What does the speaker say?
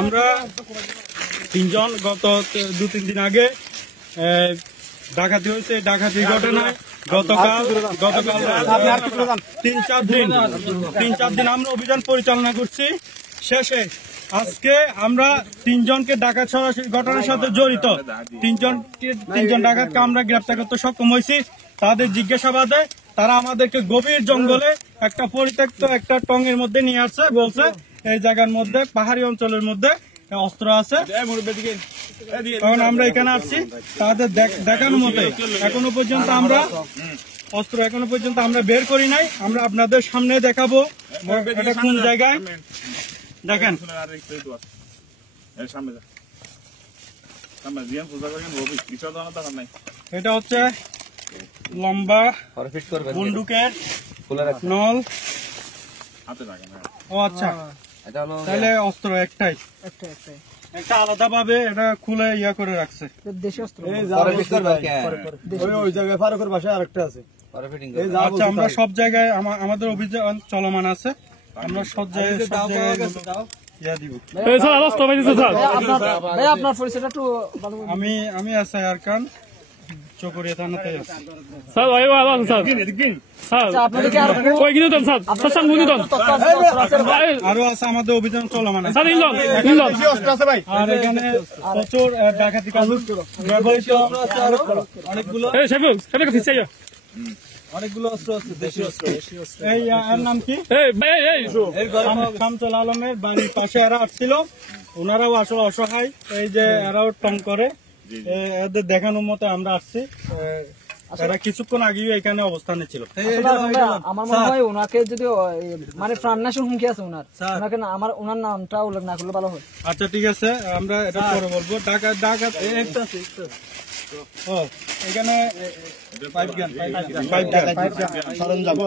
আমরা তিনজন গত 2-3 দিন আগে ডাকাতি হয়েছে। ডাকাতি ঘটনায় গতকাল 3-4 দিন আমরা অভিযান পরিচালনা করছি। শেষে আজকে আমরা 3 জনকে ডাকাত সরাসরি ঘটনার সাথে জড়িত 3 ডাকাতকে আমরা গ্রেপ্তার করতে সক্ষম হয়েছি। তাদের জিজ্ঞাসাবাদে তারা আমাদেরকে গভীর জঙ্গলে একটা পরিত্যক্ত একটা টঙের মধ্যে নিয়ে আসছে, বলছে এই জায়গার মধ্যে পাহাড়ি অঞ্চলের মধ্যে অস্ত্র আছে। কারণ আমরা এখানে আসছি তাদের দেখানোর মতো এখনো পর্যন্ত আমরা বের করি নাই। আমরা আপনাদের সামনে দেখাবো এটা কোন জায়গায়। দেখেন এটা হচ্ছে লম্বা বন্দুকের নল। ও আচ্ছা, তাহলে অস্ত্র একটাই, একটা আলাদা ভাবে এটা খুলে ইয়া করে রাখছে। আচ্ছা, আমরা সব জায়গায় আমাদের অভিযান চলমান আছে। আমরা সব জায়গায় ইয়া দিব। আমি এসআইআর খান, চকরিয়া থানাতে আছি। আরো আছে, আমাদের অভিযান চলমান আছে। আর এখানে প্রচুর ডাকাতি ব্যবহৃত অনেকগুলো অস্ত্র আছে, দেশীয় অস্ত্র। এই এর নাম কি? শামসুল আলমের বাড়ির পাশে এরা আসছিল। ওনারাও আসলে অসহায়, এই যে এরাও টং করে। এদের দেখানোর মতো আমরা আসছি। এরা কিছুক্ষণ আগেই এখানে অবস্থানে ছিল। আমার মনে হয় ওনাকে যদি মানে প্রাণনাশের হুমকি আছে ওনাকে ওনার নামটা উল্লেখ না করলে ভালো হয়। আচ্ছা ঠিক আছে, আমরা এটা পরে বলবো। ডাকাত এখানে সরঞ্জাম